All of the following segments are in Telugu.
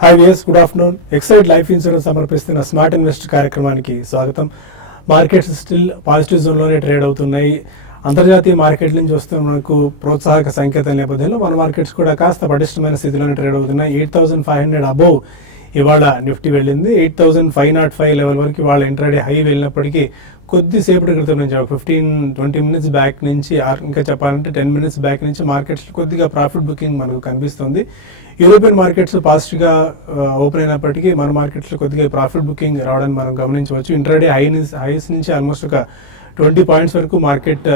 Hi viewers, good afternoon. Exide life insurance సమర్పిస్తున్న స్మార్ట్ ఇన్వెస్ట్ కార్యక్రమానికి స్వాగతం. మార్కెట్స్ స్టిల్ పాజిటివ్ జోన్లోనే ట్రేడ్ అవుతున్నాయి. అంతర్జాతీయ మార్కెట్ నుంచి వస్తున్న మనకు ప్రోత్సాహక సంకేతాల నేపథ్యంలో మన మార్కెట్స్ కూడా కాస్త పటిష్టమైన స్థితిలోనే ట్రేడ్ అవుతున్నాయి. 8,500 అబోవ్ ఇవాళ నిఫ్టీ వెళ్ళింది. 8,505 లెవెల్ వరకు ఇవాళ ఇంట్రాడే హై వెళ్ళినప్పటికీ కొద్దిసేపటి క్రితం నుంచి 15-20 మినిట్స్ బ్యాక్ నుంచి, ఇంకా చెప్పాలంటే 10 మినిట్స్ బ్యాక్ నుంచి మార్కెట్స్ కొద్దిగా ప్రాఫిట్ బుకింగ్ మనకు కనిపిస్తుంది. యూరోపియన్ మార్కెట్స్ పాజిటివ్గా ఓపెన్ అయినప్పటికీ మన మార్కెట్స్లో కొద్దిగా ప్రాఫిట్ బుకింగ్ రావడానికి మనం గమనించవచ్చు. ఇంట్రాడే హైస్ నుంచి ఆల్మోస్ట్ ఒక 20 పాయింట్స్ వరకు మార్కెట్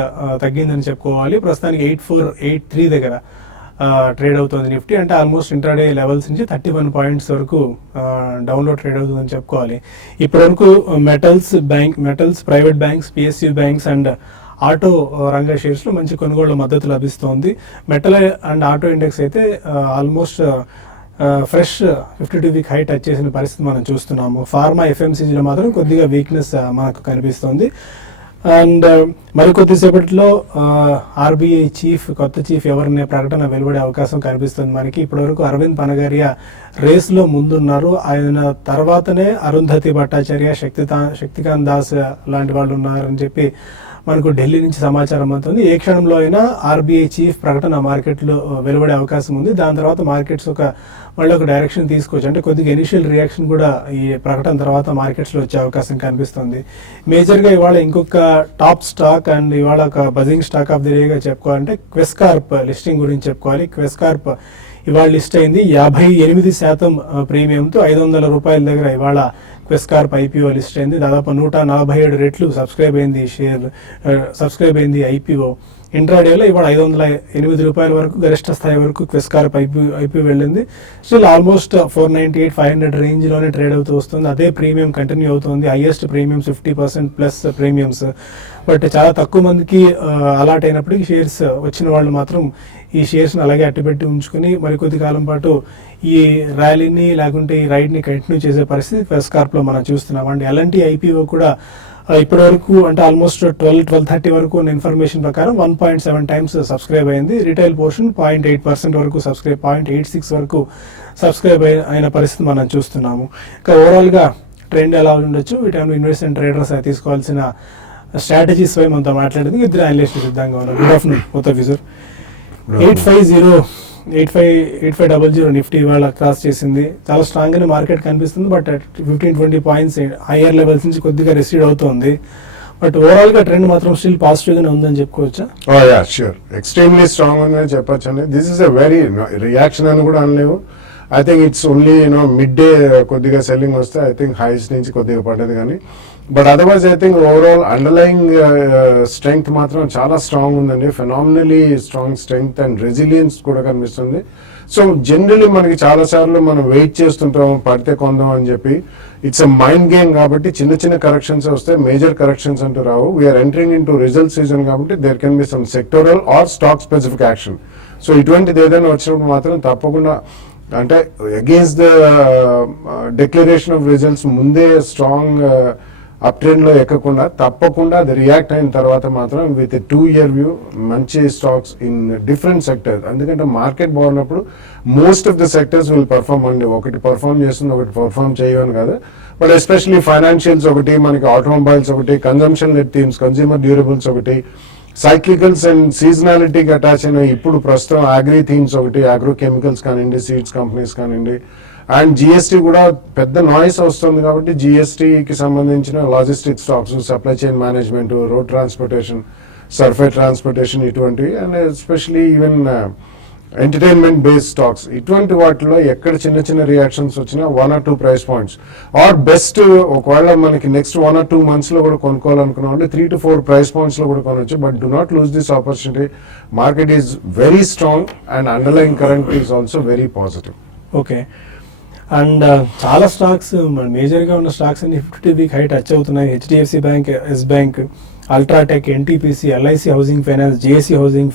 తగ్గిందని చెప్పుకోవాలి. ప్రస్తుతానికి 8483 దగ్గర ట్రేడ్ అవుతుంది నిఫ్టీ. అంటే ఆల్మోస్ట్ ఇంట్రాడే లెవెల్స్ నుంచి 31 పాయింట్స్ వరకు డౌన్లో ట్రేడ్ అవుతుందని చెప్పుకోవాలి. ఇప్పటివరకు metals, private banks, PSU banks and auto రంగ షేర్స్లో మంచి కొనుగోళ్ల మద్దతు లభిస్తోంది. మెటల్ అండ్ ఆటో ఇండెక్స్ అయితే almost fresh 52 week high touch చేసిన పరిస్థితి మనం చూస్తున్నాము. ఫార్మా, ఎఫ్ఎంసీజీలో మాత్రం కొద్దిగా వీక్నెస్ మనకు కనిపిస్తోంది. అండ్ మరికొద్దిసేపట్లో ఆర్బీఐ కొత్త చీఫ్ ఎవరనే ప్రకటన వెలువడే అవకాశం కనిపిస్తుంది మనకి. ఇప్పటివరకు అరవింద్ పనగరియా రేస్లో ముందున్నారు. ఆయన తర్వాతనే అరుంధతి భట్టాచార్య, శక్తికాంత్ దాస్ లాంటి వాళ్ళు ఉన్నారని చెప్పి మనకు ఢిల్లీ నుంచి సమాచారం అవుతుంది. ఏ క్షణంలో అయినా ఆర్బీఐ చీఫ్ ప్రకటన మార్కెట్లో వెలువడే అవకాశం ఉంది. దాని తర్వాత మార్కెట్స్ మళ్ళీ ఒక డైరెక్షన్ తీసుకోవచ్చు. అంటే కొద్దిగా ఇనిషియల్ రియాక్షన్ కూడా ఈ ప్రకటన తర్వాత మార్కెట్స్లో వచ్చే అవకాశం కనిపిస్తుంది. మేజర్గా ఇవాళ ఇంకొక టాప్ స్టాక్ అండ్ ఇవాళ ఒక బజింగ్ స్టాక్ ఆఫ్ ది డేగా చెప్పుకోవాలంటే క్వెస్ కార్ప్ లిస్టింగ్ గురించి చెప్పుకోవాలి. క్వెస్ కార్ప్ ఇవాళ లిస్ట్ అయింది 58% ప్రీమియంతో ₹500 దగ్గర ఇవాళ క్వెస్ కార్ప్ ఐపీఓ లిస్ట్ అయింది. దాదాపు 147 రెట్లు సబ్స్క్రైబ్ అయింది ఐపీఓ. ఇంట్రాడేలో ఇవాళ ₹508 వరకు గరిష్ట స్థాయి వరకు క్వెస్ కార్ప్ ఐపీఓ వెళ్ళింది. స్టిల్ ఆల్మోస్ట్ 498-500 రేంజ్లోనే ట్రేడ్ అవుతూ వస్తుంది. అదే ప్రీమియం కంటిన్యూ అవుతుంది. Highest premium 50% plus premiums. But చాలా తక్కువ మందికి అలాట్ అయినప్పటికీ షేర్స్ వచ్చిన వాళ్ళు మాత్రం ఈ షేర్స్ని అలాగే అట్టిపెట్టి ఉంచుకుని మరికొద్ది కాలం పాటు ఈ ర్యాలీని లేకుంటే ఈ రైడ్ని కంటిన్యూ చేసే పరిస్థితి క్వెస్ కార్ప్లో మనం చూస్తున్నాం. అండ్ ఎలాంటి ఐపీఓ కూడా ఇప్పటి వరకు అంటే ఆల్మోస్ట్ 12-12:30 వరకు ఉన్న ఇన్ఫర్మేషన్ ప్రకారం 1.7 టైమ్స్ సబ్స్క్రైబ్ అయింది. రిటైల్ పోర్షన్ 0.8% వరకు 0.86 వరకు సబ్స్క్రైబ్ అయిన పరిస్థితి మనం చూస్తున్నాము. ఇంకా ఓవరాల్గా ట్రెండ్ ఎలా ఉండొచ్చు, వీటిలో ఇన్వెస్ట్మెంట్ ట్రేడర్స్ తీసుకోవాల్సిన స్ట్రాటజీస్ పై మనతో మాట్లాడేందుకు ఇద్దరు అనలిస్టులు సిద్ధంగా ఉన్నారు. Good afternoon both of you sir. 8500 Nifty ఇవాళ క్రాస్ చేసింది. చాలా స్ట్రాంగ్ గా మార్కెట్ కనిపిస్తుంది. బట్ 15-20 పాయింట్స్ హైయర్ లెవెల్స్ నుంచి కొద్దిగా రెసిడ్ అవుతుంది. బట్ ఓవరాల్ గా ట్రెండ్ మాత్రం స్టిల్ పాజిటివ్ గానే ఉందని చెప్పుకోవచ్చా? ష్యూర్, ఎక్స్ట్రీమ్లీ స్ట్రాంగ్ ఉందని చెప్పొచ్చు అండి. This is a very reaction అని కూడా అనలేవు. I think it's only mid day కొద్దిగా సెల్లింగ్ వస్తే ఐ థింక్ హైస్ నుంచి కొద్దిగా పడ్డది కానీ, but otherwise I think overall underlying strength మాత్రం చాలా స్ట్రాంగ్ ఉందండి. Phenomenally strong strength and resilience కూడా కనిపిస్తుంది. సో జనరలీ మనకి చాలా సార్లు మనం వెయిట్ చేస్తుంటాం పడితే కొందాం అని చెప్పి. ఇట్స్ ఎ మైండ్ గేమ్ కాబట్టి చిన్న చిన్న కరెక్షన్స్ వస్తే మేజర్ కరెక్షన్స్ అంటూ రావు. We're entering into result season కాబట్టి there can be some sectoral or stock specific action. So ఇటువంటిది ఏదైనా వచ్చినప్పుడు మాత్రం తప్పకుండా అంటే against the declaration of results ముందే స్ట్రాంగ్ అప్ ట్రెండ్ లో ఎక్కకుండా తప్పకుండా అది రియాక్ట్ అయిన తర్వాత మాత్రం విత్ 2-year వ్యూ మంచి స్టాక్స్ ఇన్ డిఫరెంట్ సెక్టర్స్. ఎందుకంటే మార్కెట్ బాగున్నప్పుడు most of the sectors will perform అండి. ఒకటి పర్ఫార్మ్ చేస్తుంది, ఒకటి పర్ఫార్మ్ చేయని కాదు. బట్ ఎస్పెషలీ ఫైనాన్షియల్స్ ఒకటి, మనకి ఆటోమొబైల్స్ ఒకటి, consumption led themes, consumer durables ఒకటి, సైక్లికల్స్ అండ్ సీజనాలిటీకి అటాచ్ అయిన ఇప్పుడు ప్రస్తుతం అగ్రి థీమ్స్ ఒకటి, అగ్రో కెమికల్స్ కానివ్వండి, సీడ్స్ కంపెనీస్ కానివ్వండి. అండ్ జిఎస్టీ కూడా పెద్ద నాయిస్ వస్తుంది కాబట్టి జిఎస్టీకి సంబంధించిన logistic stocks, supply chain management, road transportation, surface transportation ఇటువంటివి, and especially even entertainment based stocks ఇటువంటి వాటిలో ఎక్కడ చిన్న చిన్న రియాక్షన్స్ వచ్చినా 1 or 2 price points are best ఒకవేళ మనకి నెక్స్ట్ 1 or 2 months లో కూడా కొనుక్కోవాలనుకున్నాం అంటే 3 to 4 ప్రైస్ పాయింట్స్ లో కూడా కొనవచ్చు. But do not lose this opportunity. Market is very strong and underlying current is also very positive. Okay. And చాలా స్టాక్స్ మేజర్గా ఉన్న స్టాక్స్ అన్ని 52 వీక్ హై టచ్ అవుతున్నాయి. HDFC bank, Yes bank, UltraTech, NTPC, LIC housing finance, GIC housing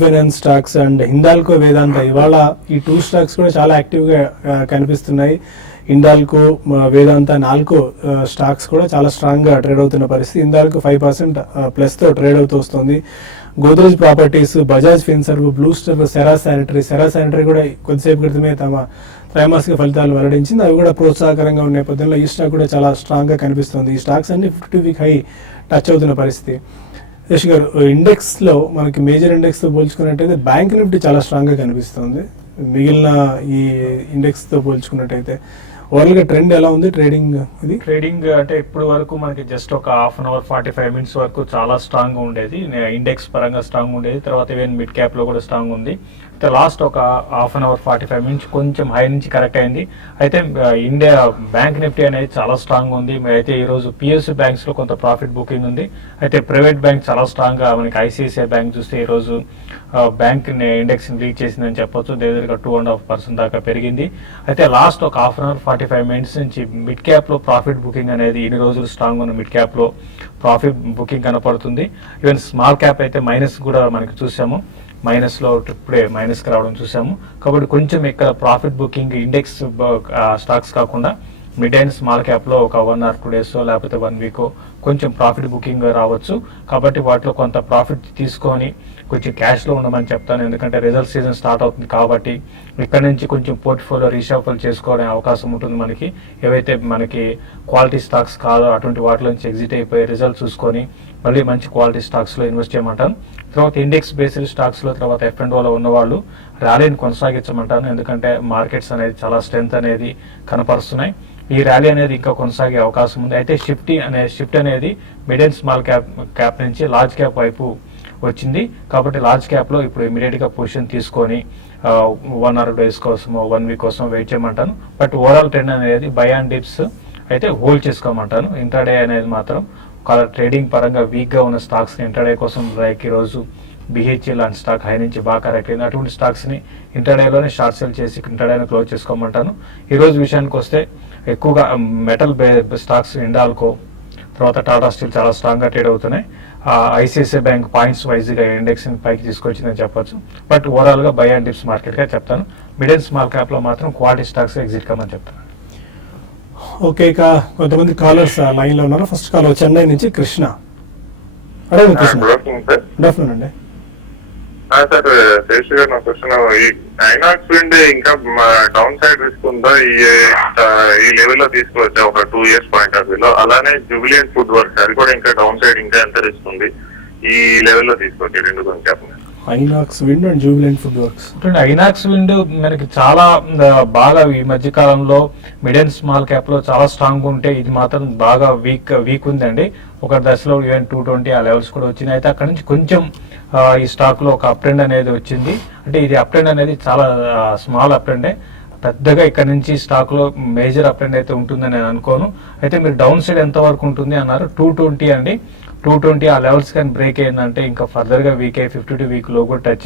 finance stocks and Hindalco, Vedanta ఇవాళ ఈ 2 స్టాక్స్ కూడా చాలా యాక్టివ్గా కనిపిస్తున్నాయి. హిందాల్కో, వేదాంత, నాల్కో స్టాక్స్ కూడా చాలా స్ట్రాంగ్గా ట్రేడ్ అవుతున్న పరిస్థితి. హిందాల్కో 5% ప్లస్తో ట్రేడ్ అవుతూ వస్తుంది. Godrej properties, Bajaj Finserv, Blue Star, Cera sanitary కూడా కొద్దిసేపు క్రితమే తమ త్రైమాసిక ఫలితాలు వెల్లడించింది. అవి కూడా ప్రోత్సాహకరంగా ఉన్న నేపథ్యంలో ఈ స్టాక్ కూడా చాలా స్ట్రాంగ్గా కనిపిస్తుంది. ఈ స్టాక్స్ అన్ని 52-week హై టచ్ అవుతున్న పరిస్థితి. యశ్ గారు, ఇండెక్స్లో మనకి మేజర్ ఇండెక్స్తో పోల్చుకున్నట్టయితే బ్యాంక్ నిఫ్టీ చాలా స్ట్రాంగ్గా కనిపిస్తుంది. మిగిలిన ఈ ఇండెక్స్తో పోల్చుకున్నట్టయితే ఓవరాల్గా ట్రెండ్ ఎలా ఉంది ట్రేడింగ్? ట్రేడింగ్ అంటే ఇప్పుడు వరకు మనకి జస్ట్ ఒక హాఫ్ అన్ అవర్ 45 minutes వరకు చాలా స్ట్రాంగ్ ఉండేది, ఇండెక్స్ పరంగా స్ట్రాంగ్ ఉండేది. తర్వాత ఈవెన్ మిడ్ క్యాప్ లో కూడా స్ట్రాంగ్ ఉంది. అయితే లాస్ట్ ఒక హాఫ్ అన్ అవర్ 45 minutes కొంచెం హై నుంచి కరెక్ట్ అయింది. అయితే ఇండియా బ్యాంక్ నిఫ్టీ అనేది చాలా స్ట్రాంగ్ ఉంది. అయితే ఈ రోజు పిఎస్యూ బ్యాంక్స్ లో కొంత ప్రాఫిట్ బుకింగ్ ఉంది. అయితే ప్రైవేట్ బ్యాంక్ చాలా స్ట్రాంగ్ గా మనకి ఐసిఐసిఐ బ్యాంక్ చూస్తే ఈ రోజు బ్యాంక్ ఇండెక్స్ రీచ్ చేసిందని చెప్పొచ్చు. దగ్గరగా 2.5% దాకా పెరిగింది. అయితే లాస్ట్ ఒక హాఫ్ అన్ అవర్ 45 minutes నుంచి మిడ్ క్యాప్ లో ప్రాఫిట్ బుకింగ్ అనేది ఇన్ని రోజులు స్ట్రాంగ్ ఉన్న మిడ్ క్యాప్ లో ప్రాఫిట్ బుకింగ్ కనపడుతుంది. ఈవెన్ స్మాల్ క్యాప్ అయితే మైనస్ కూడా మనకి చూసాము, మైనస్ లో ఇప్పుడే మైనస్ కి రావడం చూసాము. కాబట్టి కొంచెం ఇక్కడ ప్రాఫిట్ బుకింగ్ ఇండెక్స్ స్టాక్స్ కాకుండా మిడ్ అండ్ స్మాల్ క్యాప్ లో ఒక 1 or 2 days లేకపోతే 1 week కొంచెం ప్రాఫిట్ బుకింగ్ రావచ్చు. కాబట్టి వాటిలో కొంత ప్రాఫిట్ తీసుకొని కొంచెం క్యాష్ లో ఉండమని చెప్తాను. ఎందుకంటే రిజల్ట్ సీజన్ స్టార్ట్ అవుతుంది కాబట్టి ఇక్కడ నుంచి కొంచెం పోర్ట్ఫోలియో రీషఫల్ చేసుకోవడానికి అవకాశం ఉంటుంది. మనకి ఏవైతే మనకి క్వాలిటీ స్టాక్స్ కాదో అటువంటి వాటిలో నుంచి ఎగ్జిట్ అయిపోయి రిజల్ట్ చూసుకొని మళ్ళీ మంచి క్వాలిటీ స్టాక్స్ లో ఇన్వెస్ట్ చేయమంటాను. తర్వాత ఇండెక్స్ బేస్డ్ స్టాక్స్ లో తర్వాత F&Oలో ఉన్న వాళ్ళు ర్యాలీని కొనసాగించమంటాను. ఎందుకంటే మార్కెట్స్ అనేది చాలా స్ట్రెంత్ అనేది కనపరుస్తున్నాయి. ఈ ర్యాలీ అనేది ఇంకా కొనసాగే అవకాశం ఉంది. అయితే షిఫ్ట్ అనేది మిడ్ అండ్ స్మాల్ క్యాప్ నుంచి లార్జ్ క్యాప్ వైపు వచ్చింది. కాబట్టి లార్జ్ క్యాప్ లో ఇప్పుడు ఇమీడియట్ గా పొజిషన్ తీసుకొని 1 or 2 days కోసం 1 week కోసం వెయిట్ చేయమంటాను. బట్ ఓవరాల్ ట్రెండ్ అనేది బై అండ్ డిప్స్ అయితే హోల్డ్ చేసుకోమంటాను. ఇంట్రాడే అనేది మాత్రం ట్రేడింగ్ పరంగా వీక్ గా ఉన్న స్టాక్స్ ఇంట్రాడే కోసం లైక్ ఈ రోజు బిహెచ్ఎల్ లాంటి స్టాక్ హై నుంచి బాగా కరెక్ట్ అయింది. అటువంటి స్టాక్స్ ని ఇంటర్డేలోనే షార్ట్ సెల్ చేసి ఇంటర్డేలో క్లోజ్ చేసుకోమంటాను. ఈ రోజు విషయానికి వస్తే ఎక్కువగా మెటల్ స్టాక్స్ ఇండాల్కో తర్వాత టాటా స్టీల్ చాలా స్ట్రాంగ్ గా ట్రేడ్ అవుతున్నాయి. ఐసిఐసిఐ బ్యాంక్ పాయింట్స్ వైజ్ గా ఇండెక్స్ పైకి తీసుకొచ్చిందని చెప్పొచ్చు. బట్ ఓవరాల్ గా బై అండ్ డిప్స్ మార్కెట్ గా చెప్తాను. మిడ్ అండ్ స్మాల్ క్యాప్ లో మాత్రం క్వాలిటీ స్టాక్స్ ఎగ్జిట్ కమని చెప్తాను. ఓకే, ఇక కొంతమంది కాలర్స్ లైన్ లో ఉన్నారు. ఫస్ట్ కాల్ చెన్నై నుంచి కృష్ణ. అడగండి కృష్ణ. గుడ్ ఆఫ్టర్నూన్ అండి. సార్ శేష్ గారు, నా క్వశ్చన్, ఈ ఐనాక్స్ విండ్ ఇంకా డౌన్ సైడ్ రిస్క్ ఉందా? ఈ లెవెల్ లో తీసుకోవచ్చా ఒక 2 years పాయింట్ ఆఫ్ వ్యూలో? అలానే జుబిలియంట్ ఫుడ్ వర్క్స్ అది కూడా ఇంకా డౌన్ సైడ్ ఇంకా ఎంత రిస్క్ ఉంది? ఈ లెవెల్ లో తీసుకోవచ్చు. రెండు కొంచెం చెప్పండి. INOX wind and Jubilant food works. INOX wind మనకి చాలా బాగా ఈ మధ్య కాలంలో మిడ్ అండ్ స్మాల్ క్యాప్ లో చాలా స్ట్రాంగ్ ఉంటే ఇది మాత్రం బాగా వీక్ ఉందండి. ఒక దశలో ఈవెన్ 220 ఆ లెవెల్స్ కూడా వచ్చింది. అయితే అక్కడ నుంచి కొంచెం ఈ స్టాక్ లో ఒక అప్ ట్రెండ్ అనేది వచ్చింది. అంటే ఇది అప్ ట్రెండ్ అనేది చాలా స్మాల్ అప్ ట్రెండే, పెద్దగా ఇక్కడ నుంచి స్టాక్ లో మేజర్ అప్ ట్రెండ్ అయితే ఉంటుందని నేను అనుకోను. అయితే మీరు డౌన్ సైడ్ ఎంత వరకు ఉంటుంది అన్నారు? 220 అండి. 220 ఆ లెవెల్స్ కానీ బ్రేక్ అయిందంటే ఇంకా ఫర్దర్ గా వీక్ అయ్యి 52 week లో కూడా టచ్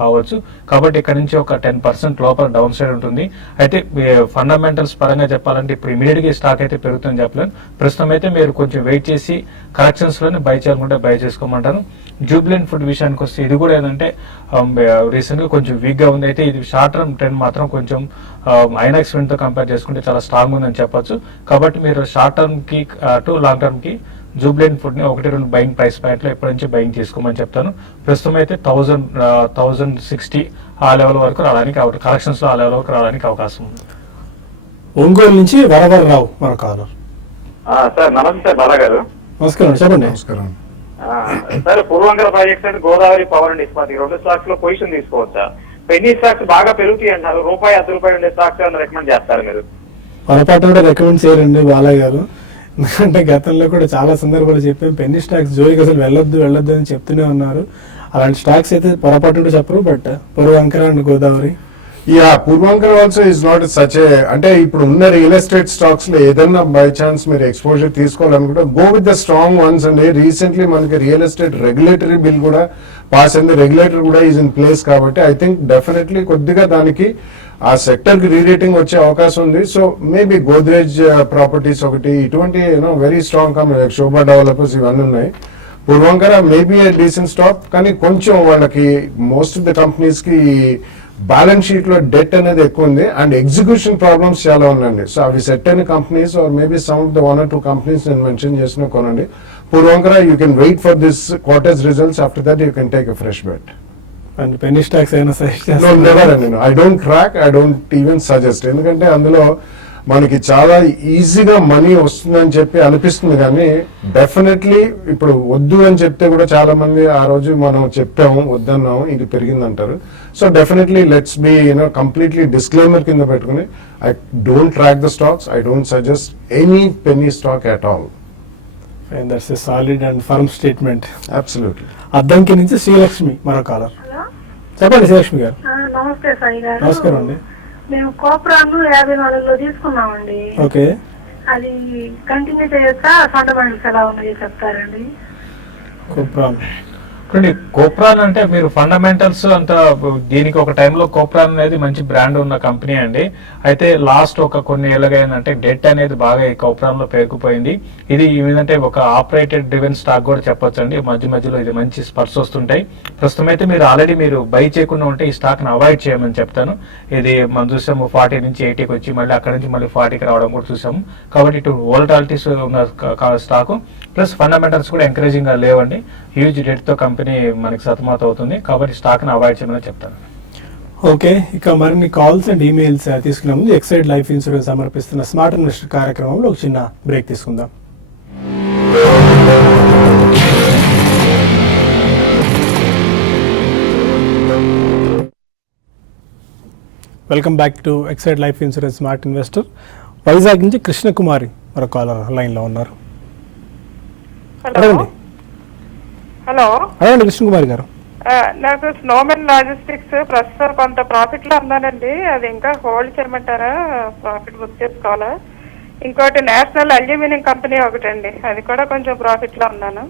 కావచ్చు. కాబట్టి ఇక్కడ నుంచి ఒక 10% లోపల డౌన్ సైడ్ ఉంటుంది. అయితే ఫండమెంటల్స్ పరంగా చెప్పాలంటే ఇప్పుడు ఇమీడియట్ గా స్టాక్ అయితే పెరుగుతుందని చెప్పలేను. ప్రస్తుతం అయితే మీరు కొంచెం వెయిట్ చేసి కరెక్షన్స్ లోనే బై చేయాలనుకుంటే బై చేసుకోమంటాను. జూబిలెంట్ ఫుడ్ విషయానికి వస్తే ఇది కూడా ఏంటంటే రీసెంట్ గా కొంచెం వీక్ గా ఉంది. అయితే ఇది షార్ట్ టర్మ్ ట్రెండ్ మాత్రం కొంచెం ఐనాక్స్ విండ్ తో కంపేర్ చేసుకుంటే చాలా స్ట్రాంగ్ ఉందని చెప్పొచ్చు. కాబట్టి మీరు షార్ట్ టర్మ్ కి టు లాంగ్ టర్మ్ కి జూబిలెంట్ ఫుడ్ ని 1-2 బయింగ్ ప్రైస్ పాయింట్ లో ఎప్పటి నుంచి బయింగ్ తీసుకోమని చెప్తాను. ప్రస్తుతం అయితే 1060 ఆ లెవెల్ వరకు రావడానికి కరెక్షన్స్ లో ఆ లెవెల్ వరకు రావడానికి అవకాశం ఉంది. ఒంగోలు నుంచి వరవరరావు మన కాలర్. సార్ నమస్తే సార్, బాలా గారు. నమస్కారం, చెప్పండి. నమస్కారం. సార్ పూర్వంకర ప్రాజెక్ట్స్ అంటే గోదావరి పవర్ అండ్ ఇస్పాతి 2 స్టాక్స్ లో పొజిషన్ తీసుకోవచ్చా? పెన్నీ స్టాక్స్ బాగా పెరుగుతాయి అంటారు. ₹1-10 ఉండే స్టాక్స్ రికమెండ్ చేస్తారు మీరు? పొరపాటు కూడా రికమెండ్ చేయరండి బాలా గారు. ఎందుకంటే గతంలో కూడా చాలా సందర్భాలు చెప్పాం పెన్నీ స్టాక్స్ జోలికి అసలు వెళ్ళొద్దు అని చెప్తూనే ఉన్నారు. అలాంటి స్టాక్స్ అయితే పొరపాటు చెప్పరు. But Puravankara and Godavari, yeah, Puravankara also is not such a, అంటే ఇప్పుడు ఉన్న రియల్ ఎస్టేట్ స్టాక్స్ లో ఏదైనా బై ఛాన్స్ మీరు ఎక్స్పోజర్ తీసుకోవాలనుకుంటే go with the strong ones అండి. రీసెంట్లీ మనకి రియల్ ఎస్టేట్ రెగ్యులేటరీ బిల్ కూడా పాస్ అయింది. రెగ్యులేటర్ కూడా ఈజ్ ఇన్ ప్లేస్ కాబట్టి ఐ థింక్ డెఫినెట్లీ కొద్దిగా దానికి ఆ సెక్టర్ కి రీరేటింగ్ వచ్చే అవకాశం ఉంది. సో మేబీ గోద్రేజ్ ప్రాపర్టీస్ ఒకటి, ఇటువంటి వెరీ స్ట్రాంగ్ కంపెనీ శోభా డెవలపర్స్ ఇవన్నీ ఉన్నాయి. పూర్వంకర మేబీ ఏ డీసెంట్ స్టాక్, కానీ కొంచెం వాళ్ళకి మోస్ట్ ఆఫ్ ద కంపెనీస్ కి బ్యాలెన్స్ షీట్ లో డెట్ అనేది ఎక్కువ ఉంది అండ్ ఎగ్జిక్యూషన్ ప్రాబ్లమ్స్ చాలా ఉన్నాయండి. సో అవి సెట్ అయిన companies or maybe some of the 1 or 2 companies నేను మెన్షన్ చేసిన కొనండి. Puravankara, you can wait for this quarter's results. After that, you can take a fresh bet. And Penney stocks అయినా సజెస్ట్ No, చేస్తారా? never. I don't track. I don't even suggest. ఎందుకంటే అందులో మనకి చాలా ఈజీగా మనీ వస్తుందని చెప్పి అనిపిస్తుంది, కానీ డెఫినెట్లీ ఇప్పుడు వద్దు అని చెప్తే కూడా చాలా మంది ఆ రోజు మనం చెప్పాము వద్దన్నాము ఇది పెరిగింది అంటారు. So definitely let's be completely disclaimer కింద పెట్టుకుని I don't track the stocks. I don't suggest any penny stock at all. That's a solid and firm statement. Absolutely. Addanki నుంచి శ్రీలక్ష్మి మరో కాలర్. హలో చెప్పండి శ్రీలక్ష్మి గారు. నమస్తే సాయి గారు. నమస్కారం అండి. మేము కోప్రాను 54లో తీసుకున్నామండి. ఓకే, అది కంటిన్యూ చేయొచ్చా? ఫండమెంటల్స్ ఎలా ఉన్నాయో చెప్తారండి. కుప్రాన్. చూడండి, కోప్రాన్ అంటే మీరు ఫండమెంటల్స్ అంత దీనికి ఒక టైంలో కోప్రాన్ అనేది మంచి బ్రాండ్ ఉన్న కంపెనీ అండి. అయితే లాస్ట్ ఒక కొన్ని ఏళ్ళగా ఏంటంటే డెట్ అనేది బాగా ఈ కోప్రాన్ లో పేరుకుపోయింది. ఇది ఏంటంటే ఒక ఆపరేటెడ్ డ్రివెన్ స్టాక్ కూడా చెప్పొచ్చు అండి. మధ్య మధ్యలో ఇది మంచి స్పర్శ వస్తుంటాయి. ప్రస్తుతం అయితే మీరు ఆల్రెడీ మీరు బై చేయకుండా ఉంటే ఈ స్టాక్ ని అవాయిడ్ చేయమని చెప్తాను. ఇది మనం చూసాము 40 నుంచి 80కి వచ్చి మళ్ళీ అక్కడ నుంచి మళ్ళీ 40కి రావడం కూడా చూసాము. కాబట్టి ఇటు వోలటాలిటీస్ ఉన్న స్టాక్ ప్లస్ ఫండమెంటల్స్ కూడా ఎంకరేజింగ్ గా లేవండి. హ్యూజ్ డెట్ తో కంపెనీ మనకి సతమతం అవుతుంది. కాబట్టి స్టాక్ ని అవాయిడ్ చేయమని చెప్తాను. ఓకే, ఇక మరిన్ని కాల్స్ అండ్ ఈమెయిల్స్ తీసుకునే ముందు ఎక్సైడ్ లైఫ్ ఇన్సూరెన్స్ సమర్పిస్తున్న స్మార్ట్ ఇన్వెస్టర్ కార్యక్రమంలో ఒక చిన్న బ్రేక్ తీసుకుందాం. Welcome back to Exide life insurance smart investor. Vizag నుంచి కృష్ణకుమారి మరో కాలర్ లైన్లో ఉన్నారు. హలో అడగండి హలో అడగండి కృష్ణకుమారి గారు. నాకు స్నోమెన్ లాజిస్టిక్స్ ప్రస్తుతం కొంత ప్రాఫిట్ లో ఉందానండి. అది ఇంకా హోల్డ్ చేయమంటారా? ప్రాఫిట్ బుక్ చేసుకోవాలా? ఇంకోటి నేషనల్ అల్యూమినియం కంపెనీ ఒకటండి, అది కూడా కొంచెం ప్రాఫిట్ లో ఉన్నాను.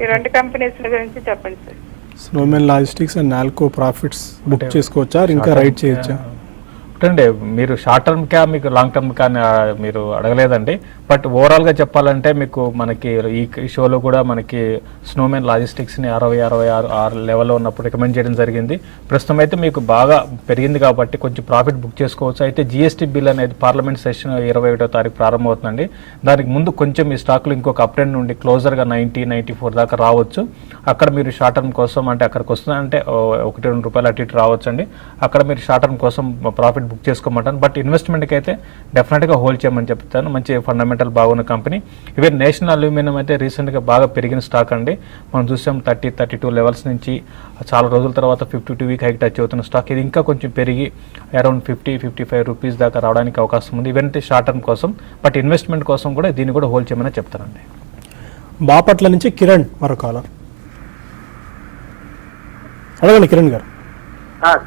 ఈ రెండు కంపెనీస్ గురించి చెప్పండి sir. Snowman logistics and NALCO profits book చేసుకోవచ్చా, ఇంకా రైట్ చేయొచ్చా? అంటే మీరు షార్ట్ టర్మ్ కా మీకు లాంగ్ టర్మ్ కా మీరు అడగలేదండి. బట్ ఓవరాల్ గా చెప్పాలంటే మీకు మనకి ఈ షోలో కూడా మనకి స్నోమెన్ లాజిస్టిక్స్ ని 60-66 లెవెల్లో ఉన్నప్పుడు రికమెండ్ చేయడం జరిగింది. ప్రస్తుతం అయితే మీకు బాగా పెరిగింది కాబట్టి కొంచెం ప్రాఫిట్ బుక్ చేసుకోవచ్చు. అయితే జిఎస్టీ బిల్ అనేది పార్లమెంట్ సెషన్ 21వ తారీఖు ప్రారంభమవుతుందండి. దానికి ముందు కొంచెం ఈ స్టాక్లు ఇంకొక అప్ ట్రెండ్ నుండి క్లోజర్గా 90-94 దాకా రావచ్చు. అక్కడ మీరు షార్ట్ టర్మ్ కోసం అంటే అక్కడికి వస్తుందంటే ₹1-2 అటు ఇటు రావచ్చు అండి. అక్కడ మీరు షార్ట్ టర్మ్ కోసం ప్రాఫిట్ బుక్ చేసుకోమంటాను. బట్ ఇన్వెస్ట్మెంట్కి అయితే డెఫినెట్గా హోల్డ్ చేయమని చెప్తాను. మంచి ఫండమెంటల్ బాగున్న కంపెనీ. ఈవెన్ నేషనల్ అల్యూమినియం అయితే రీసెంట్గా బాగా పెరిగిన స్టాక్ అండి. మనం చూసాం 30-32 లెవెల్స్ నుంచి చాలా రోజుల తర్వాత 52 వీక్ హైక్ టచ్ అవుతున్న స్టాక్. ఇది ఇంకా కొంచెం పెరిగి అరౌండ్ ₹50-55 దాకా రావడానికి అవకాశం ఉంది. ఈవెన్ షార్ట్ టర్మ్ కోసం. బట్ ఇన్వెస్ట్మెంట్ కోసం కూడా దీన్ని కూడా హోల్డ్ చేయమని చెప్తానండి. బాపట్ల నుంచి కిరణ్ మరో కాలర్. అడగండి కిరణ్ గారు.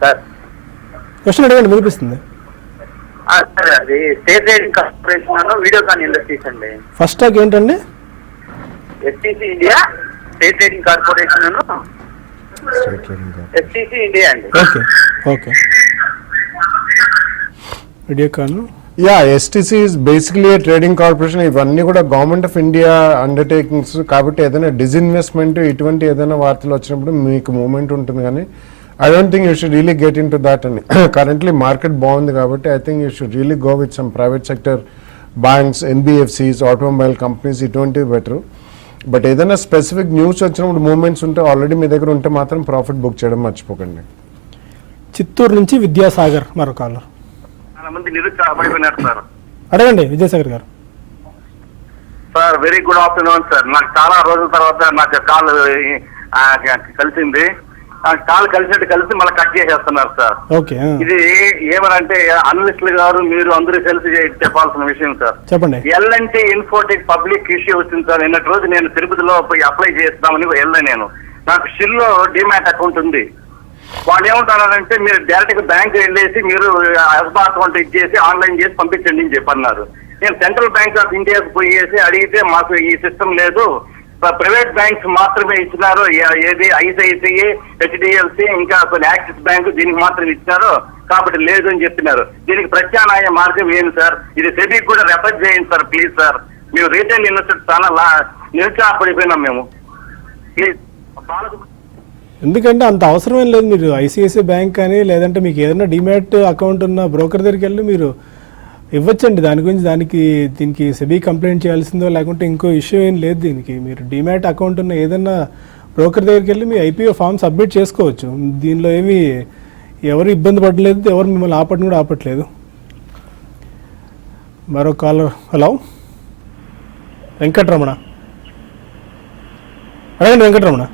సార్ క్వశ్చన్ అడగండి, వినిపిస్తుంది. సార్ అది state trading corporation Videocon industries అండి. ఫస్ట్ స్టాక్ ఏంటండి? STC India state trading corporation STC India అండి. Okay okay, Videocon. Yeah, STC is basically a trading corporation. ఇవన్నీ కూడా గవర్నమెంట్ ఆఫ్ ఇండియా అండర్టేకింగ్స్ కాబట్టి ఏదైనా డిస్ఇన్వెస్ట్మెంట్ ఇటువంటి ఏదైనా వార్తలు వచ్చినప్పుడు మీకు మూమెంట్ ఉంటుంది, కానీ I don't think you should really get into that. And currently market బాగుంది కాబట్టి I think you should really go with some private sector banks, NBFCs, automobile companies, ఇటువంటివి బెటర్. బట్ ఏదైనా స్పెసిఫిక్ న్యూస్ వచ్చినప్పుడు మూమెంట్స్ ఉంటే ఆల్రెడీ మీ దగ్గర ఉంటే మాత్రం ప్రాఫిట్ బుక్ చేయడం మర్చిపోకండి. చిత్తూరు నుంచి విద్యాసాగర్ మరో కాలర్. చాలా మంది నిరుత్సాహపడిపోయినారు సార్. అడగండి విద్యాసాగర్ గారు. Sir very good afternoon sir. నాకు చాలా రోజుల తర్వాత నాకు కాల్ కలిసింది. కాల్ కలిసి మళ్ళీ కట్ చేసేస్తున్నారు సార్. ఓకే, ఇది ఏమనంటే అనలిస్టులు గారు మీరు అందరూ కలిసి చెప్పాల్సిన విషయం సార్. చెప్పండి. ఎల్ఎన్టీ ఇన్ఫోటెక్ పబ్లిక్ ఇష్యూ వచ్చింది సార్. నిన్నటి రోజు నేను తిరుపతిలో పోయి అప్లై చేస్తామని వెళ్ళాను. నేను నాకు షిల్లో డిమాట్ అకౌంట్ ఉంది. వాళ్ళు ఏమంటారంటే మీరు డైరెక్ట్ గా బ్యాంక్ వెళ్ళేసి మీరు ఎస్బా అకౌంట్ ఇచ్చేసి ఆన్లైన్ చేసి పంపించండి అని చెప్పన్నారు. నేను సెంట్రల్ బ్యాంక్ ఆఫ్ ఇండియాకి పోయేసి అడిగితే మాకు ఈ సిస్టమ్ లేదు, ప్రైవేట్ బ్యాంక్స్ మాత్రమే ఇచ్చినారు. ఏది ఐసిఐసిఐ, హెచ్డిఎఫ్సి, ఇంకా కొన్ని యాక్సిస్ బ్యాంకు దీనికి మాత్రం ఇచ్చినారు కాబట్టి లేదు అని చెప్పినారు. దీనికి ప్రత్యామ్నాయ మార్గం ఏంటి సార్? ఇది సెబీకి కూడా రెఫర్ చేయండి సార్ ప్లీజ్ సార్. మేము రీటైల్ ఇన్వెస్టర్ చాలా నిరుత్సాహపడిపోయినాం మేము. ప్లీజ్. ఎందుకంటే అంత అవసరమేం లేదు. మీరు ఐసిఐసిఐ బ్యాంక్ కానీ లేదంటే మీకు ఏదైనా డిమాట్ అకౌంట్ ఉన్న బ్రోకర్ దగ్గరికి వెళ్ళి మీరు ఇవ్వచ్చండి. దీనికి సెబీ కంప్లైంట్ చేయాల్సిందో లేకుంటే ఇంకో ఇష్యూ ఏం లేదు దీనికి. మీరు డిమాట్ అకౌంట్ ఉన్న ఏదన్నా బ్రోకర్ దగ్గరికి వెళ్ళి మీ ఐపీఓ ఫామ్ సబ్మిట్ చేసుకోవచ్చు. దీనిలో ఏమీ ఎవరు ఇబ్బంది పడలేదు, ఎవరు మిమ్మల్ని ఆపటం కూడా ఆపట్లేదు. మరో కాలర్. హలో వెంకటరమణ, అడగండి వెంకటరమణ.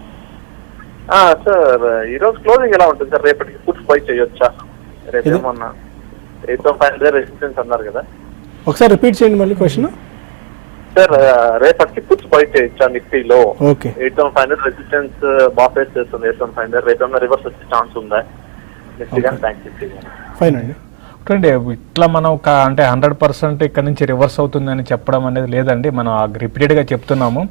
సార్ ఈరోజు క్లోజింగ్ ఎలా ఉంటుంది సార్? రేపటికి పుట్స్ బై చేయొచ్చా? రేపు ఏమన్నా 8,500 రెసిస్టెన్స్ అన్నారు కదా, ఒకసారి రిపీట్ చేయండి మళ్ళీ క్వశ్చన్. సార్ రేపటికి పుట్స్ బై చేయొచ్చా నిఫ్టీలో? ఓకే. 8,500 రెసిస్టెన్స్ బాఫేస్ చేస్తుంది. 8,500 రేపు ఏమన్నా రివర్స్ వచ్చే ఛాన్స్ ఉందా నిఫ్టీ కానీ బ్యాంక్ నిఫ్టీ కానీ? ఫైన్ అండి. అంటే ఇట్లా మనం అంటే 100% ఇక్కడ నుంచి రివర్స్ అవుతుందని చెప్పడం అనేది లేదండి. మనం రిపీటెడ్గా చెప్తున్నాము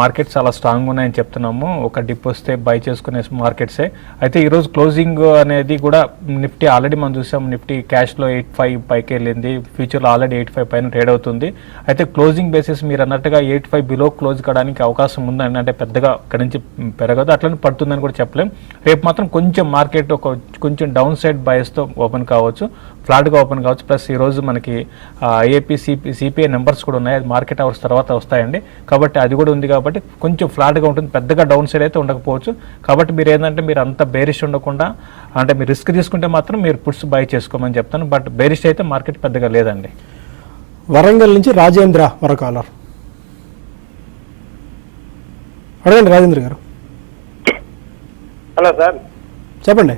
మార్కెట్ చాలా స్ట్రాంగ్ ఉన్నాయని చెప్తున్నాము. ఒక డిప్ వస్తే బై చేసుకునే మార్కెట్సే. అయితే ఈరోజు క్లోజింగ్ అనేది కూడా నిఫ్టీ ఆల్రెడీ మనం చూసాం, నిఫ్టీ క్యాష్లో 85 పైకి వెళ్ళింది, ఫ్యూచర్లో ఆల్రెడీ 85 పైన ట్రేడ్ అవుతుంది. అయితే క్లోజింగ్ బేసిస్ మీరు అన్నట్టుగా 85 బిలో క్లోజ్ కావడానికి అవకాశం ఉందండి. అంటే పెద్దగా ఇక్కడ నుంచి పెరగదు, అట్లనే పడుతుందని కూడా చెప్పలేం. రేపు మాత్రం కొంచెం మార్కెట్ కొంచెం డౌన్ సైడ్ బయస్తో ఓపెన్ కావచ్చు, ఫ్లాట్గా ఓపెన్ కావచ్చు. ప్లస్ ఈరోజు మనకి ఐఏపీ సిపిఐ నెంబర్స్ కూడా ఉన్నాయి, అది మార్కెట్ అవర్స్ తర్వాత వస్తాయండి. కాబట్టి అది కూడా ఉంది, కాబట్టి కొంచెం ఫ్లాట్గా ఉంటుంది, పెద్దగా డౌన్ సైడ్ అయితే ఉండకపోవచ్చు. కాబట్టి మీరు ఏంటంటే మీరు అంత బేరిష్ ఉండకుండా, అంటే మీరు రిస్క్ తీసుకుంటే మాత్రం మీరు పుట్స్ బై చేసుకోమని చెప్తాను. బట్ బేరిష్ అయితే మార్కెట్ పెద్దగా లేదండి. వరంగల్ నుంచి రాజేంద్ర మరో కాలర్. అడగండి రాజేంద్ర గారు. Hello sir. చెప్పండి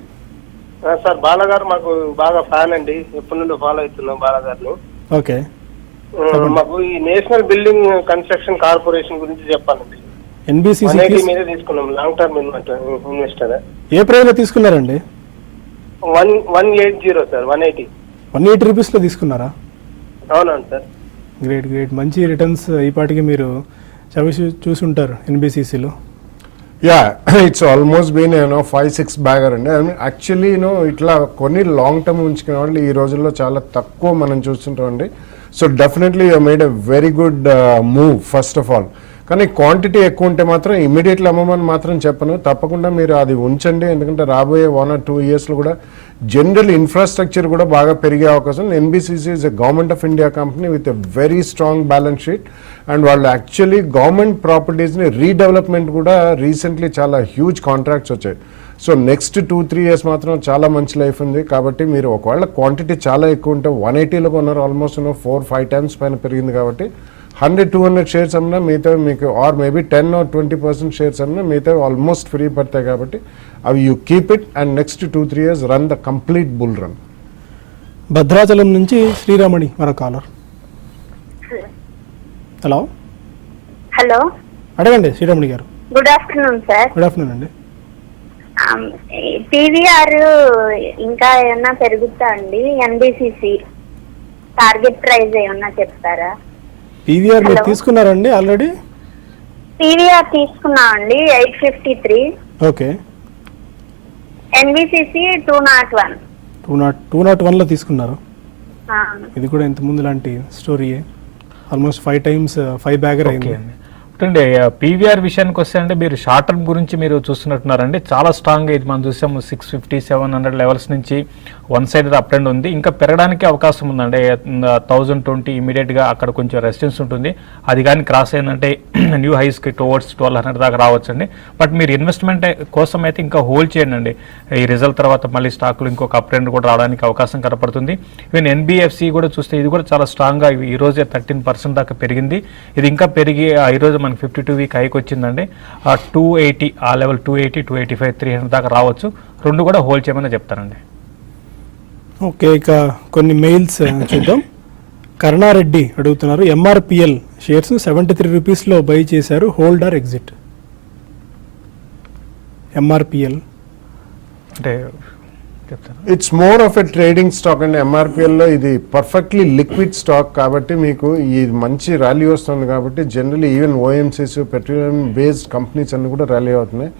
సార్, బాలగారు మాకు బాగా ఫ్యాన్ అండి, ఎప్పటి నుండి ఫాలో అవుతున్నాం బాలగారిని. ఓకే. మాకు ఈ నేషనల్ బిల్డింగ్ కన్స్ట్రక్షన్ కార్పొరేషన్ గురించి చెప్పాలండి. ఎన్బిసిసి మీద తీసుకున్నాం, లాంగ్ టర్మ్ ఇన్వెస్టర్. ఏ ప్రైస్ లో తీసుకున్నారండి? 180 సార్, 180. 180 రూపీస్ లో తీసుకున్నారా? అవునవును సార్. గ్రేట్ గ్రేట్, మంచి రిటర్న్స్ ఈ పాటికి మీరు చూసి ఉంటారు ఎన్బిసిసిలో. Yeah, it's almost been 5-6 bagger అండి. యాక్చువల్లీ ఇట్లా కొన్ని లాంగ్ టర్మ్ ఉంచుకునే వాళ్ళు ఈ రోజుల్లో చాలా తక్కువ మనం చూస్తుంటామండి. So definitely you made a very good move first of all. కానీ క్వాంటిటీ ఎక్కువ ఉంటే మాత్రం ఇమీడియట్లీ అమ్మమని మాత్రం చెప్పను, తప్పకుండా మీరు అది ఉంచండి. ఎందుకంటే రాబోయే 1 or 2 ఇయర్స్లో కూడా జనరల్ ఇన్ఫ్రాస్ట్రక్చర్ కూడా బాగా పెరిగే అవకాశం. NBCC is a government of India company with a very strong balance sheet. And వాళ్ళు యాక్చువల్లీ గవర్నమెంట్ ప్రాపర్టీస్ని రీడెవలప్మెంట్ కూడా రీసెంట్లీ చాలా హ్యూజ్ కాంట్రాక్ట్స్ వచ్చాయి. సో నెక్స్ట్ 2-3 ఇయర్స్ మాత్రం చాలా మంచి లైఫ్ ఉంది. కాబట్టి మీరు ఒకవేళ క్వాంటిటీ చాలా ఎక్కువ ఉంటే 180లో కొన్నారు, ఆల్మోస్ట్ 4-5 times పైన పెరిగింది. కాబట్టి 100-200 షేర్స్ అన్నా మిగతా మీకు, ఆర్ మేబీ 10 or 20% షేర్స్ అన్నా మిగతా ఆల్మోస్ట్ ఫ్రీ పడతాయి. కాబట్టి అవి you keep it and next 2-3 years run the complete bull run. Bhadrachalam నుంచి శ్రీరామణి మరో కాలర్. హలో. హలో, అడగండి శ్రీరామణి గారు. Good afternoon sir. Good afternoon అండి. టీవీఆర్ ఇంకా ఏమన్నా పెరుగుతా అండి? ఎన్బిసిసి టార్గెట్ ప్రైస్ ఏమన్నా చెప్తారా? పీవీఆర్ మీరు తీసుకున్నారండి ఆల్రెడీ? టీవీఆర్ తీసుకున్నామండి 853. ఓకే. ఎన్బిసిసి 201. 201లో తీసుకున్నారు. ఇది కూడా ఇంత ముందు లాంటి స్టోరీయే, ఆల్మోస్ట్ 5 times 5 బ్యాగర్ అయింది. అంటే పీవీఆర్ విషయానికి వస్తే అంటే మీరు షార్ట్ టర్మ్ గురించి మీరు చూస్తున్నట్టున్నారండి. చాలా స్ట్రాంగ్ ఇది మనం చూసాము, 650-700 లెవెల్స్ నుంచి వన్ సైడ్ అప్ ట్రెండ్ ఉంది. ఇంకా పెరగడానికి అవకాశం ఉందండి. 1020 ఇమీడియట్గా అక్కడ కొంచెం రెసిస్టెన్స్ ఉంటుంది. అది కానీ క్రాస్ అయిందంటే న్యూ హైస్కి టువర్డ్స్ 1200 దాకా రావచ్చండి. బట్ మీరు ఇన్వెస్ట్మెంట్ కోసం అయితే ఇంకా హోల్డ్ చేయండి అండి. ఈ రిజల్ట్ తర్వాత మళ్ళీ స్టాకులు ఇంకొక అప్ ట్రెండ్ కూడా రావడానికి అవకాశం కనపడుతుంది. ఈవెన్ ఎన్బిఎఫ్సి కూడా చూస్తే ఇది కూడా చాలా స్ట్రాంగ్గా ఈ రోజే 13% దాకా పెరిగింది. ఇది ఇంకా పెరిగి ఈరోజు మనకి 52 వీక్ హైకి వచ్చిందండి. 280 ఆ లెవెల్ 280, 285, 300 దాకా రావచ్చు. రెండు కూడా హోల్డ్ చేయమని చెప్తానండి. ఓకే, ఇక కొన్ని మెయిల్స్ చూద్దాం. కరుణారెడ్డి అడుగుతున్నారు, ఎంఆర్పిఎల్ షేర్స్ 73 రూపీస్లో బై చేశారు, హోల్డ్ ఆర్ ఎగ్జిట్? ఎంఆర్పిఎల్ అంటే చెప్తాను, it's more of a trading stock అండి. ఎంఆర్పిఎల్లో ఇది పర్ఫెక్ట్లీ లిక్విడ్ స్టాక్ కాబట్టి మీకు ఈ మంచి ర్యాలీ వస్తుంది. కాబట్టి generally even OMCs, petroleum based companies అన్ని కూడా ర్యాలీ అవుతున్నాయి.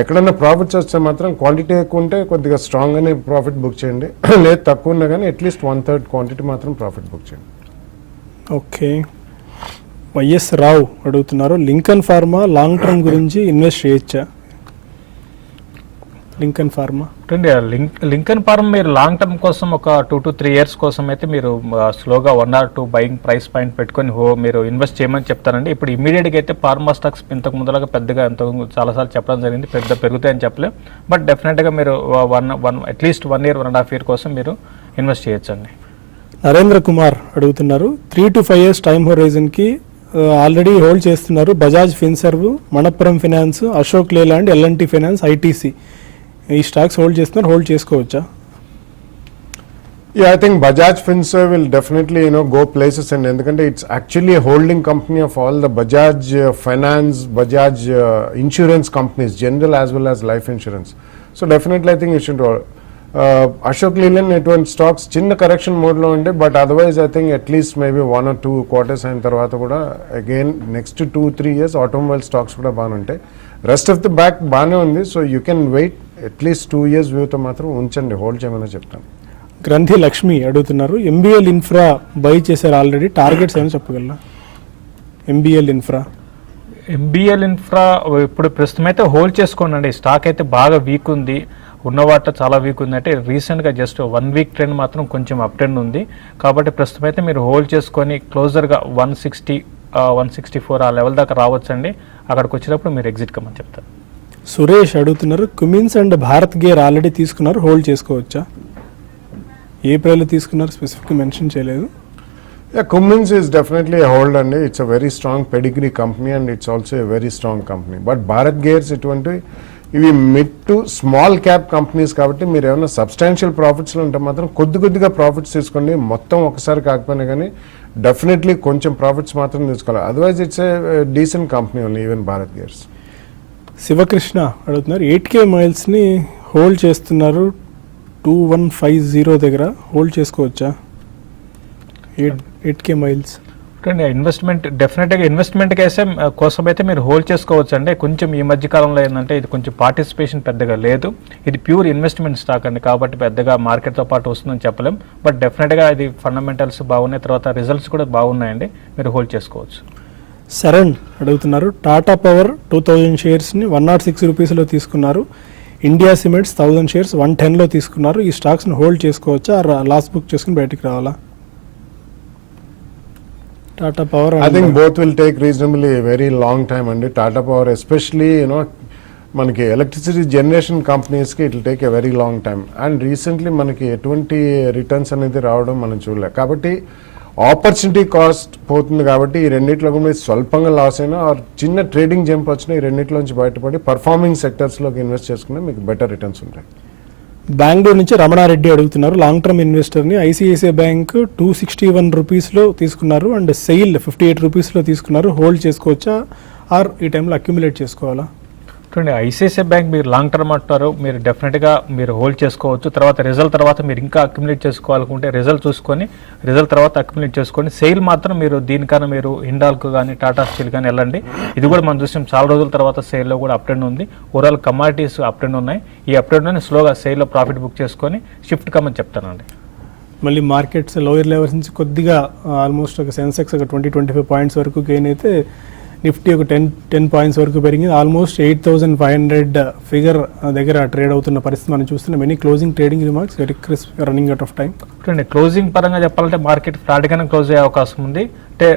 ఎక్కడన్నా ప్రాఫిట్స్ వస్తే మాత్రం క్వాంటిటీ ఎక్కువ ఉంటే కొద్దిగా స్ట్రాంగ్గానే ప్రాఫిట్ బుక్ చేయండి, లేదు తక్కువ ఉన్నా కానీ అట్లీస్ట్ 1/3 క్వాంటిటీ మాత్రం ప్రాఫిట్ బుక్ చేయండి. ఓకే. వైఎస్ రావు అడుగుతున్నారు, లింకన్ ఫార్మా లాంగ్ టర్మ్ గురించి ఇన్వెస్ట్ చేయొచ్చా? Lincoln pharma. లింకన్ ఫార్మ్ మీరు లాంగ్ టర్మ్ కోసం ఒక 2 to 3 years కోసం అయితే మీరు స్లోగా 1 or 2 బయింగ్ ప్రైస్ పాయింట్ పెట్టుకొని మీరు ఇన్వెస్ట్ చేయమని చెప్తారండి. ఇప్పుడు ఇమీడియట్గా అయితే ఫార్మా స్టాక్స్ ఇంతకు ముందులాగా పెద్దగా చాలాసార్లు చెప్పడం జరిగింది, పెద్ద పెరుగుతాయని చెప్పలేం. బట్ డెఫినెట్గా మీరు అట్లీస్ట్ 1 year 1.5 year కోసం మీరు ఇన్వెస్ట్ చేయొచ్చండి. నరేంద్ర కుమార్ అడుగుతున్నారు 3 to 5 years టైం హొరైజన్కి ఆల్రెడీ హోల్డ్ చేస్తున్నారు Bajaj Finserv, Manappuram finance, Ashok Leyland, L&T finance, ITC ఈ స్టాక్స్ హోల్డ్ చేస్తున్నారు, హోల్డ్ చేసుకోవచ్చా? Yeah, I think Bajaj Finserv will definitely, go places, and ఎందుకంటే it's actually a holding company of all the Bajaj finance, Bajaj insurance companies, general as well as life insurance. So definitely I think you should Ashok Leyland ఎటువంటి స్టాక్స్ చిన్న కరెక్షన్ మోడ్లో ఉండే, but otherwise I think at least maybe 1 or 2 quarters అయిన తర్వాత కూడా again next 2-3 years automobile stocks కూడా బాగానే ఉంటాయి. రెస్ట్ ఆఫ్ ది బ్యాక్ బాగానే ఉంది. So you can wait at least 2 years వ్యూతో మాత్రం ఉంచండి, హోల్డ్ చేయమని చెప్తాను. గ్రంథి లక్ష్మి అడుగుతున్నారు ఎంబీఎల్ ఇన్ఫ్రా బై చేశారు ఆల్రెడీ, టార్గెట్స్ ఏమైనా చెప్పగలరా? ఎంబీఎల్ ఇన్ఫ్రా ఇప్పుడు ప్రస్తుతం అయితే హోల్డ్ చేసుకోండి అండి. స్టాక్ అయితే బాగా వీక్ ఉంది, ఉన్నవాట చాలా వీక్ ఉంది. అంటే రీసెంట్గా జస్ట్ 1 week ట్రెండ్ మాత్రం కొంచెం అప్ ట్రెండ్ ఉంది. కాబట్టి ప్రస్తుతం అయితే మీరు హోల్డ్ చేసుకొని క్లోజర్గా 160, 164 ఆ లెవెల్ దాకా రావచ్చండి. అక్కడికి వచ్చినప్పుడు మీరు ఎగ్జిట్ కమ్మని చెప్తారు. సురేష్ అడుగుతున్నారు Cummins and Bharat gear already తీసుకున్నారు, హోల్డ్ చేసుకోవచ్చా? ఏ ప్రైస్లో తీసుకున్నారు స్పెసిఫిక్గా మెన్షన్ చేయలేదు. Yeah, Cummins is definitely a hold and it's a very strong pedigree company and it's also a very strong company. But Bharat Gears ఇటువంటి ఇవి mid to small cap companies కాబట్టి మీరు ఏమైనా సబ్స్టాన్షియల్ ప్రాఫిట్స్లో ఉంటే మాత్రం కొద్దిగా ప్రాఫిట్స్ తీసుకోండి. మొత్తం ఒకసారి కాకపోయినా కానీ డెఫినెట్లీ కొంచెం ప్రాఫిట్స్ మాత్రం తీసుకోవాలి. Otherwise it's a decent company only even Bharat Gears. Sivakrishna అడుగుతున్నారు 8K మైల్స్ని హోల్డ్ చేస్తున్నారు 2150 దగ్గర, హోల్డ్ చేసుకోవచ్చా? 8K మైల్స్ ఇన్వెస్ట్మెంట్ డెఫినెట్గా ఇన్వెస్ట్మెంట్ కోసం అయితే మీరు హోల్డ్ చేసుకోవచ్చు అండి. కొంచెం ఈ మధ్య కాలంలో ఏంటంటే ఇది కొంచెం పార్టిసిపేషన్ పెద్దగా లేదు, ఇది ప్యూర్ ఇన్వెస్ట్మెంట్ స్టాక్ అండి. కాబట్టి పెద్దగా మార్కెట్తో పాటు వస్తుందని చెప్పలేం. బట్ డెఫినెట్గా ఇది ఫండమెంటల్స్ బాగున్నాయి, తర్వాత రిజల్ట్స్ కూడా బాగున్నాయండి, మీరు హోల్డ్ చేసుకోవచ్చు. శరణ్ అడుగుతున్నారు టాటా పవర్ 2000 షేర్స్ని 106 రూపీస్లో తీసుకున్నారు, ఇండియా సిమెంట్స్ 1000 షేర్స్ 110లో తీసుకున్నారు. ఈ స్టాక్స్ని హోల్డ్ చేసుకోవచ్చా, లాస్ బుక్ చేసుకుని బయటికి రావాలా? Tata Power I think both will take reasonably a very long time and Tata Power especially మనకి ఎలక్ట్రిసిటీ జనరేషన్ కంపెనీస్కి it will take a very long time. And recently మనకి ఎటువంటి రిటర్న్స్ అనేది రావడం మనం చూడలేదు. కాబట్టి ఆపర్చునిటీ కాస్ట్ పోతుంది. కాబట్టి ఈ రెండిట్లో కూడా స్వల్పంగా లాస్ అయినా ఆర్ చిన్న ట్రేడింగ్ జంప్ వచ్చినా ఈ రెండిట్లోంచి బయటపడి పర్ఫార్మింగ్ సెక్టర్స్లోకి ఇన్వెస్ట్ చేసుకున్నా మీకు బెటర్ రిటర్న్స్ ఉంటాయి. బెంగళూరు నుంచి రమణారెడ్డి అడుగుతున్నారు లాంగ్ టర్మ్ ఇన్వెస్టర్ని ఐసిఐసిఐ బ్యాంక్ 261 రూపీస్లో తీసుకున్నారు అండ్ సెయిల్ 58 రూపీస్లో తీసుకున్నారు, హోల్డ్ చేసుకోవచ్చా ఆర్ ఈ టైంలో అక్యుములేట్ చేసుకోవాలా? చూడండి ఐసిఐసిఐ బ్యాంక్ మీరు లాంగ్ టర్మ్ అంటారు, మీరు డెఫినెట్గా మీరు హోల్డ్ చేసుకోవచ్చు. తర్వాత రిజల్ట్ తర్వాత మీరు ఇంకా అక్యుములేట్ చేసుకోవాలనుకుంటే రిజల్ట్ చూసుకొని రిజల్ట్ తర్వాత అక్యుములేట్ చేసుకొని సెయిల్ మాత్రం మీరు దీనికన్నా మీరు హిండాల్కు కానీ టాటా స్టీల్ కానీ వెళ్ళండి. ఇది కూడా మనం చూసాం చాలా రోజుల తర్వాత సెయిల్లో కూడా అప్ ట్రెండ్ ఉంది. ఓవరాల్ కమాడిటీస్ అప్ ట్రెండ్ ఉన్నాయి. ఈ అప్ ట్రెండ్ స్లోగా సెయిల్లో ప్రాఫిట్ బుక్ చేసుకొని షిఫ్ట్ కమ్మని చెప్తానండి. మళ్ళీ మార్కెట్స్ లోయర్ లెవెల్స్ నుంచి కొద్దిగా ఆల్మోస్ట్ ఒక సెన్సెక్స్ ఒక 20-25 పాయింట్స్ వరకు గెయిన్ అయితే, నిఫ్టీ ఒక 10 పాయింట్స్ వరకు పెరిగింది. ఆల్మోస్ట్ 8500 ఫిగర్ దగ్గర ట్రేడ్ అవుతున్న పరిస్థితి మనం చూస్తున్నాం. Any closing trading remarks, very crisp, running out of time. చూడండి క్లోజింగ్ పరంగా చెప్పాలంటే మార్కెట్ ఫ్లాట్గానే క్లోజ్ అయ్యే అవకాశం ఉంది. అంటే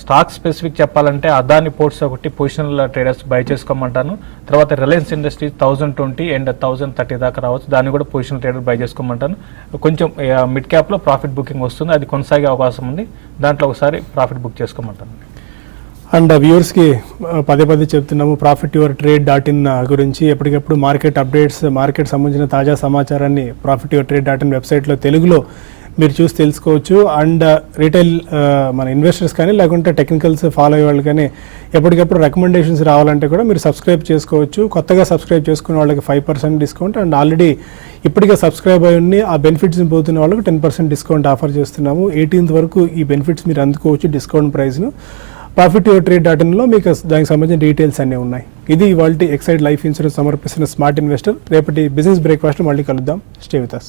స్టాక్ స్పెసిఫిక్ చెప్పాలంటే అదాని పోర్ట్స్ ఒకటి పొజిషనల్ ట్రేడర్స్ బై చేసుకోమంటాను. తర్వాత రిలయన్స్ ఇండస్ట్రీస్ 1020 అండ్ 1030 దాకా రావచ్చు, దాన్ని కూడా పొజిషనల్ ట్రేడర్ బై చేసుకోమంటాను. కొంచెం మిడ్ క్యాప్లో ప్రాఫిట్ బుకింగ్ వస్తుంది, అది కొనసాగే అవకాశం ఉంది, దాంట్లో ఒకసారి ప్రాఫిట్ బుక్ చేసుకోమంటాను. అండ్ వ్యూవర్స్కి పదే చెప్తున్నాము profityourtrade.in గురించి. ఎప్పటికప్పుడు మార్కెట్ అప్డేట్స్, మార్కెట్ సంబంధించిన తాజా సమాచారాన్ని profityourtrade.in వెబ్సైట్లో తెలుగులో మీరు చూసి తెలుసుకోవచ్చు. అండ్ రీటైల్ మన ఇన్వెస్టర్స్ కానీ లేకుంటే టెక్నికల్స్ ఫాలో అయ్యే వాళ్ళు కానీ ఎప్పటికప్పుడు రికమెండేషన్స్ రావాలంటే కూడా మీరు సబ్స్క్రైబ్ చేసుకోవచ్చు. కొత్తగా సబ్స్క్రైబ్ చేసుకునే వాళ్ళకి 5% డిస్కౌంట్ అండ్ ఆల్రెడీ ఇప్పటికే సబ్స్క్రైబ్ అయ్యి ఉండి ఆ బెనిఫిట్స్ని పోతున్న వాళ్ళకి 10% డిస్కౌంట్ ఆఫర్ చేస్తున్నాము. 18th వరకు ఈ బెనిఫిట్స్ మీరు అందుకోవచ్చు డిస్కౌంట్ ప్రైస్ను. profityourtrade.inలో మీకు దానికి సంబంధించిన డీటెయిల్స్ అన్నీ ఉన్నాయి. ఇది ఇవాల్టి ఎక్సైడ్ లైఫ్ ఇన్సూరెన్స్ సమర్పిస్తున్న స్మార్ట్ ఇన్వెస్టర్. రేపటి బిజినెస్ బ్రేక్ఫాస్ట్ మళ్ళీ కలుద్దాం. Stay with us.